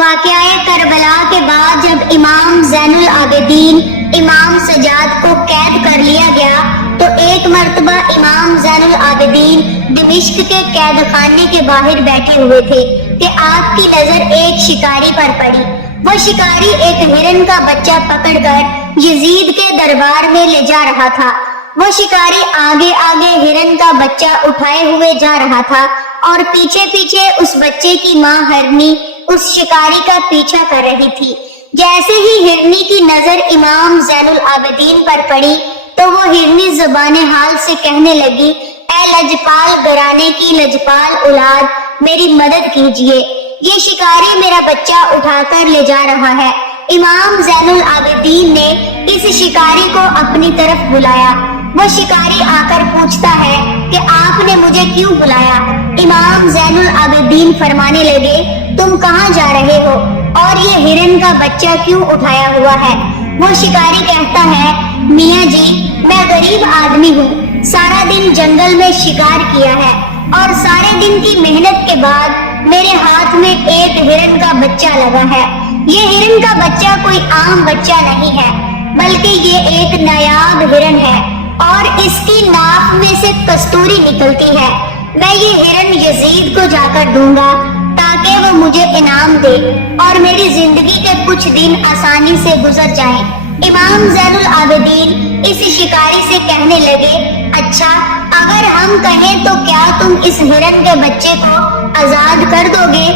واقعہ کربلا کے بعد جب امام زین العابدین امام سجاد کو قید کر لیا گیا تو ایک مرتبہ امام زین العابدین دمشق کے قید خانے کے باہر بیٹھے ہوئے تھے کہ آپ کی نظر ایک شکاری پر پڑی۔ وہ شکاری ایک ہرن کا بچہ پکڑ کر یزید کے دربار میں لے جا رہا تھا۔ وہ شکاری آگے آگے ہرن کا بچہ اٹھائے ہوئے جا رہا تھا اور پیچھے پیچھے اس بچے کی ماں ہرنی اس شکاری کا پیچھا کر رہی تھی۔ جیسے ہی ہرنی کی نظر امام زین العابدین پر پڑی تو وہ ہرنی زبان حال سے کہنے لگی، اے لجپال گھرانے کی لجپال اولاد، میری مدد کیجیے، یہ شکاری میرا بچہ اٹھا کر لے جا رہا ہے۔ امام زین العابدین نے اس شکاری کو اپنی طرف بلایا۔ وہ شکاری آ کر پوچھتا ہے کہ آپ نے مجھے کیوں بلایا؟ امام زین العابدین فرمانے لگے، تم کہاں جا رہے ہو اور یہ ہرن کا بچہ کیوں اٹھایا ہوا ہے؟ وہ شکاری کہتا ہے، میاں جی میں غریب آدمی ہوں، سارا دن جنگل میں شکار کیا ہے اور سارے دن کی محنت کے بعد میرے ہاتھ میں ایک ہرن کا بچہ لگا ہے۔ یہ ہرن کا بچہ کوئی عام بچہ نہیں ہے بلکہ یہ ایک نایاب ہرن ہے اور اس کی ناک میں سے کستوری نکلتی ہے۔ میں یہ ہرن یزید کو جا کر دوں گا تاکہ وہ مجھے انعام دے اور میری زندگی کے کچھ دن آسانی سے گزر جائیں۔ امام زین العابدین اس شکاری سے کہنے لگے، اچھا اگر ہم کہیں تو کیا تم اس ہرن کے بچے کو آزاد کر دو گے؟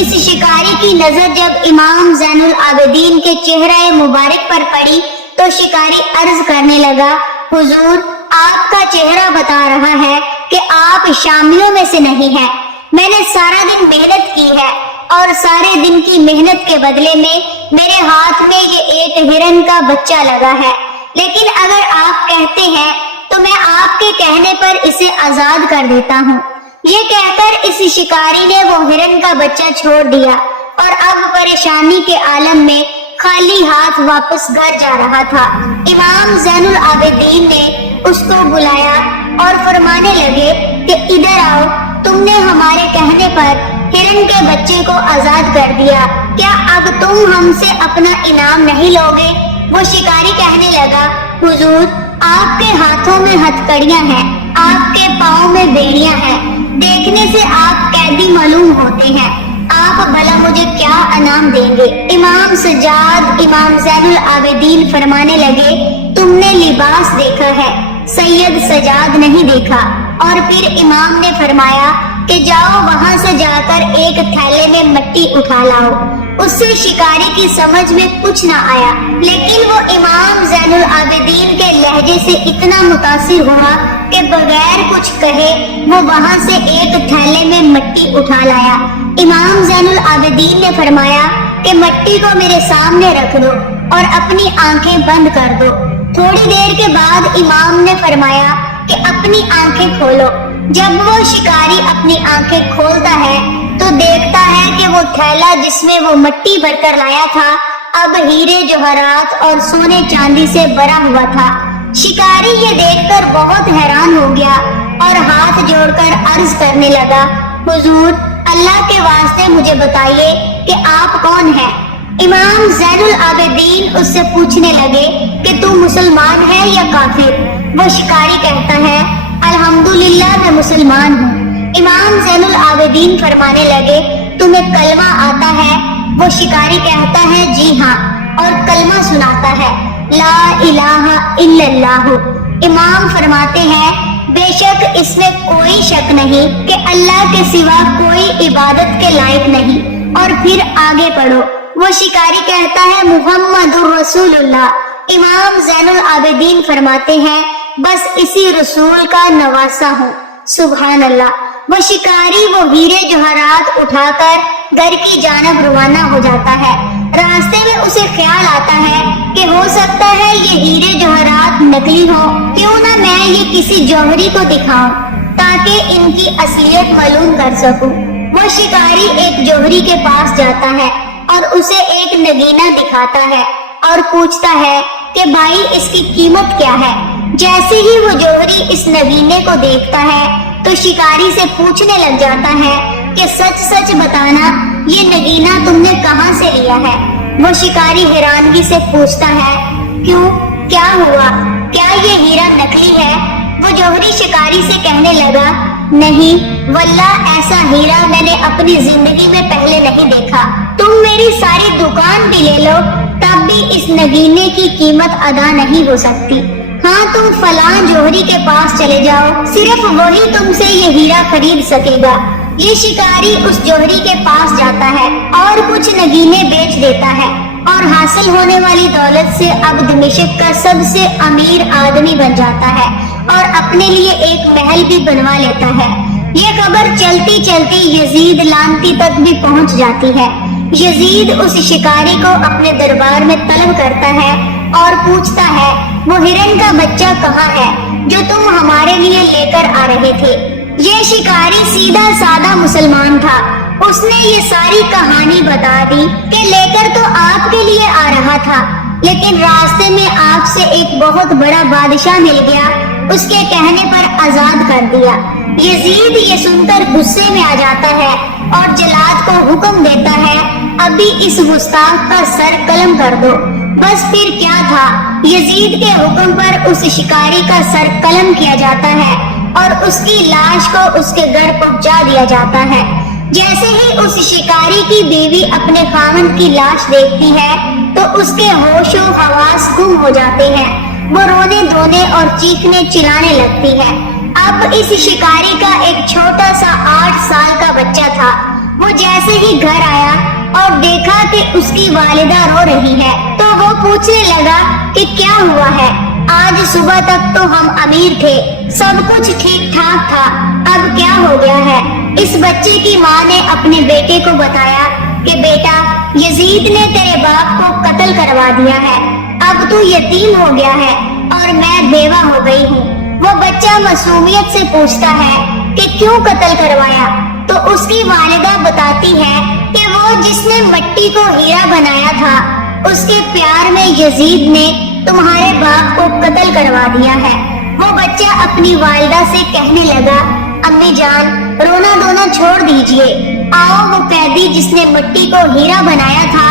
اس شکاری کی نظر جب امام زین العابدین کے چہرہ مبارک پر پڑی تو شکاری عرض کرنے لگا، حضور آپ کا چہرہ بتا رہا ہے کہ آپ شامیوں میں سے نہیں ہیں۔ میں نے سارا دن محنت کی ہے اور سارے دن کی محنت کے بدلے میں میرے ہاتھ میں یہ ایک ہرن کا بچہ لگا ہے، لیکن اگر آپ کہتے ہیں تو میں آپ کے کہنے پر اسے آزاد کر دیتا ہوں۔ یہ کہہ کر اس شکاری نے وہ ہرن کا بچہ چھوڑ دیا اور اب پریشانی کے عالم میں خالی ہاتھ واپس گھر جا رہا تھا۔ امام زین العابدین نے اس کو بلایا اور فرمانے لگے کہ ادھر آؤ، تم نے ہمارے کہنے پر ہرن کے بچے کو آزاد کر دیا، کیا اب تم ہم سے اپنا انعام نہیں لوگے؟ وہ شکاری کہنے لگا، حضور آپ کے ہاتھوں میں ہتھکڑیاں ہیں، آپ کے پاؤں میں بیڑیاں ہیں، دیکھنے سے آپ قیدی معلوم ہوتے ہیں، آپ بھلا مجھے کیا انعام دیں گے؟ امام سجاد امام زین العابدین فرمانے لگے، تم نے لباس دیکھا ہے، سید سجاد نہیں دیکھا۔ اور پھر امام نے فرمایا کہ جاؤ وہاں سے جا کر ایک تھیلے میں مٹی اٹھا لاؤ۔ اس سے شکاری کی سمجھ میں کچھ نہ آیا، لیکن وہ امام زین العابدین کے لہجے سے اتنا متاثر ہوا کہ بغیر کچھ کہے وہ وہاں سے ایک تھیلے میں مٹی اٹھا لایا۔ امام زین العابدین نے فرمایا کہ مٹی کو میرے سامنے رکھ دو اور اپنی آنکھیں بند کر دو۔ تھوڑی دیر کے بعد امام نے فرمایا کہ اپنی آنکھیں کھولو۔ جب وہ شکاری اپنی آنکھیں کھولتا ہے تو دیکھتا ہے کہ وہ تھیلا جس میں وہ مٹی بھر کر لایا تھا اب ہیرے جوہرات اور سونے چاندی سے بھرا ہوا تھا۔ شکاری یہ دیکھ کر بہت حیران ہو گیا اور ہاتھ جوڑ کر عرض کرنے لگا، حضور اللہ کے واسطے مجھے بتائیے کہ آپ کون ہیں؟ امام زین العابدین اس سے پوچھنے لگے کہ تو مسلمان ہے یا کافر؟ وہ شکاری کہتا ہے، الحمدللہ میں مسلمان ہوں۔ امام زین العابدین فرمانے لگے، تمہیں کلمہ آتا ہے؟ وہ شکاری کہتا ہے، جی ہاں، اور کلمہ سناتا ہے، لا الہ الا اللہ۔ امام فرماتے ہیں، بے شک اس میں کوئی شک نہیں کہ اللہ کے سوا کوئی عبادت کے لائق نہیں۔ اور پھر آگے پڑھو۔ وہ شکاری کہتا ہے، محمد الرسول اللہ۔ امام زین العابدین فرماتے ہیں، بس اسی رسول کا نواسا ہوں۔ سبحان اللہ۔ وہ شکاری وہ ہیرے جوہرات اٹھا کر گھر کی جانب روانہ ہو جاتا ہے۔ راستے میں اسے خیال آتا ہے کہ ہو سکتا ہے یہ ہیرے جوہرات نکلی ہو، کیوں نہ میں یہ کسی جوہری کو دکھاؤں تاکہ ان کی اصلیت معلوم کر سکوں۔ وہ شکاری ایک جوہری کے پاس جاتا ہے اور اسے ایک نگینہ دکھاتا ہے اور پوچھتا ہے کہ بھائی اس کی قیمت کیا ہے؟ جیسے ہی وہ جوہری اس نگینے کو دیکھتا ہے تو شکاری سے پوچھنے لگ جاتا ہے کہ سچ سچ بتانا، یہ نگینہ تم نے کہاں سے لیا ہے۔ وہ شکاری حیرانگی سے پوچھتا ہے، کیوں، کیا ہوا؟ کیا یہ ہیرا نکلی ہے؟ وہ جوہری شکاری سے کہنے لگا، نہیں واللہ ایسا ہیرا میں نے اپنی زندگی میں پہلے نہیں دیکھا۔ تم میری ساری دکان بھی لے لو تب بھی اس نگینے کی قیمت ادا نہیں ہو سکتی۔ ہاں تم فلاں جوہری کے پاس چلے جاؤ، صرف وہی تم سے یہ ہیرا خرید سکے گا۔ یہ شکاری اس جوہری کے پاس جاتا ہے اور کچھ نگینے بیچ دیتا ہے اور حاصل ہونے والی دولت سے اب دمشق کا سب سے امیر آدمی بن جاتا ہے اور اپنے لیے ایک محل بھی بنوا لیتا ہے۔ یہ خبر چلتی چلتی یزید لانتی تک بھی پہنچ جاتی ہے۔ یزید اس شکاری کو اپنے دربار میں طلب کرتا ہے اور پوچھتا ہے، وہ ہرن کا بچہ کہاں ہے جو تم ہمارے لیے لے کر آ رہے تھے؟ یہ شکاری سیدھا سادہ مسلمان تھا۔ اس نے یہ ساری کہانی بتا دی کہ لے کر تو آپ کے لیے آ رہا تھا، لیکن راستے میں آپ سے ایک بہت بڑا بادشاہ مل گیا، اس کے کہنے پر آزاد کر دیا۔ یزید یہ سن کر غصے میں آ جاتا ہے اور جلاد کو حکم دیتا ہے، ابھی اس گستاخ کا سر قلم کر دو۔ بس پھر کیا تھا، یزید کے حکم پر اس شکاری کا سر قلم کیا جاتا ہے اور اس کی لاش کو اس کے گھر پہنچا دیا جاتا ہے۔ جیسے ہی اس شکاری کی بیوی اپنے خاوند کی لاش دیکھتی ہے تو اس کے ہوش و حواس گم ہو جاتے ہیں۔ وہ رونے دھونے اور چیخنے چلانے لگتی ہے۔ اب اس شکاری کا ایک چھوٹا سا 8 سال کا بچہ تھا۔ وہ جیسے ہی گھر آیا اور دیکھا کہ اس کی والدہ رو رہی ہے تو وہ پوچھنے لگا کہ کیا ہوا ہے؟ آج صبح تک تو ہم امیر تھے، سب کچھ ٹھیک ٹھاک تھا، اب کیا ہو گیا ہے؟ اس بچے کی ماں نے اپنے بیٹے کو بتایا کہ بیٹا، یزید نے تیرے باپ کو قتل کروا دیا ہے، اب تو یتیم ہو گیا ہے اور میں بیوہ ہو گئی ہوں۔ وہ بچہ معصومیت سے پوچھتا ہے کہ کیوں قتل کروایا؟ تو اس کی والدہ بتاتی ہے کہ وہ جس نے مٹی کو ہیرا بنایا تھا، اس کے پیار میں یزید نے تمہارے باپ کو قتل کروا دیا ہے۔ وہ بچہ اپنی والدہ سے کہنے لگا، امی جان رونا دھونا چھوڑ دیجئے، آؤ وہ قیدی جس نے مٹی کو ہیرا بنایا تھا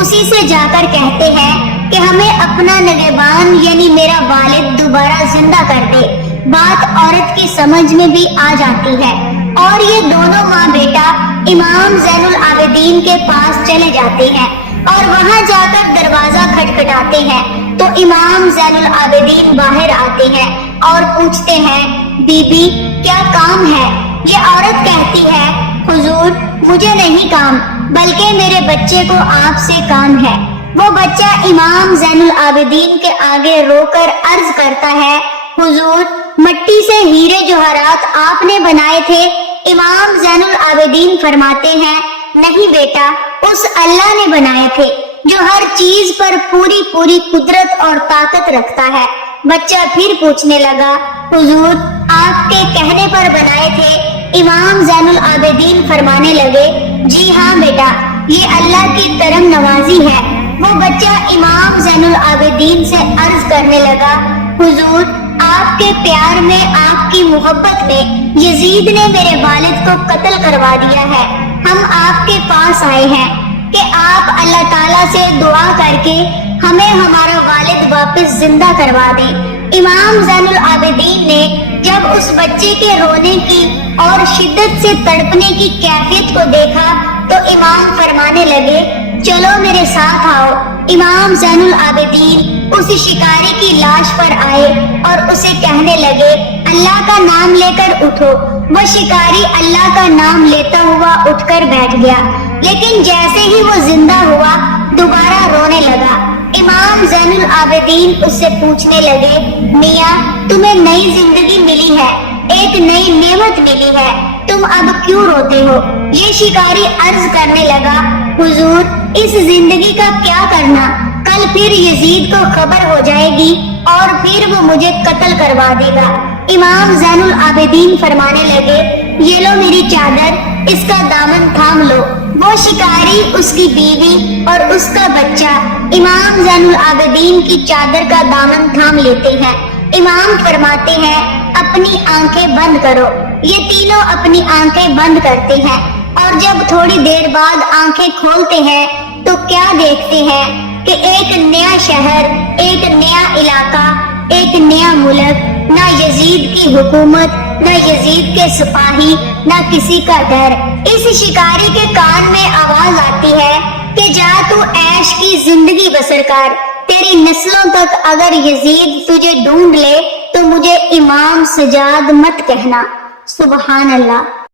اسی سے جا کر کہتے ہیں کہ ہمیں اپنا نگہبان یعنی میرا والد دوبارہ زندہ کر دے۔ بات عورت کی سمجھ میں بھی آ جاتی ہے اور یہ دونوں ماں بیٹا امام زین العابدین کے پاس چلے جاتے ہیں اور وہاں جا کر دروازہ کھٹکھٹاتے ہیں تو امام زین العابدین باہر آتے ہیں اور پوچھتے ہیں، بی بی کیا کام ہے؟ یہ عورت کہتی ہے، حضور مجھے نہیں کام بلکہ میرے بچے کو آپ سے کام ہے۔ وہ بچہ امام زین العابدین کے آگے رو کر عرض کرتا ہے، حضور مٹی سے ہیرے جوہرات آپ نے بنائے تھے؟ امام زین العابدین فرماتے ہیں، نہیں بیٹا، اس اللہ نے بنائے تھے جو ہر چیز پر پوری قدرت اور طاقت رکھتا ہے۔ بچہ پھر پوچھنے لگا، حضور آپ کے کہنے پر بنائے تھے؟ امام زین العابدین فرمانے لگے، جی ہاں بیٹا، یہ اللہ کی کرم نوازی ہے۔ وہ بچہ امام زین العابدین سے عرض کرنے لگا، حضور آپ کے پیار میں، آپ کی محبت میں یزید نے میرے والد کو قتل کروا دیا ہے۔ ہم آپ کے پاس آئے ہیں کہ آپ اللہ تعالیٰ سے دعا کر کے ہمیں ہمارا والد واپس زندہ کروا دیں۔ امام زین العابدین نے جب اس بچے کے رونے کی اور شدت سے تڑپنے کی کیفیت کو دیکھا تو امام فرمانے لگے، چلو میرے ساتھ آؤ۔ امام زین العابدین اس شکاری کی لاش پر آئے اور اسے کہنے لگے، اللہ کا نام لے کر اٹھو۔ وہ شکاری اللہ کا نام لیتا ہوا اٹھ کر بیٹھ گیا، لیکن جیسے ہی وہ زندہ ہوا دوبارہ رونے لگا۔ امام زین العابدین اس سے پوچھنے لگے، میاں تمہیں نئی زندگی ملی ہے، ایک نئی نعمت ملی ہے، تم اب کیوں روتے ہو؟ یہ شکاری عرض کرنے لگا، حضور اس زندگی کا کیا کرنا، کل پھر یزید کو خبر ہو جائے گی اور پھر وہ مجھے قتل کروا دے گا۔ امام زین العابدین فرمانے لگے، یہ لو میری چادر، اس کا دامن تھام لو۔ وہ شکاری، اس کی بیوی اور اس کا بچہ امام زین العابدین کی چادر کا دامن تھام لیتے ہیں۔ امام فرماتے ہیں، اپنی آنکھیں بند کرو۔ یہ تینوں اپنی آنکھیں بند کرتے ہیں۔ اور جب تھوڑی دیر بعد آنکھیں کھولتے ہیں تو کیا دیکھتے ہیں کہ ایک نیا شہر، ایک نیا علاقہ، ایک نیا ملک، نہ یزید کی حکومت، نہ یزید کے سپاہی، نہ کسی کا ڈر۔ اس شکاری کے کان میں آواز آتی ہے کہ جا تو عیش کی زندگی بسر کر، تیری نسلوں تک اگر یزید تجھے ڈھونڈ لے تو مجھے امام سجاد مت کہنا۔ سبحان اللہ۔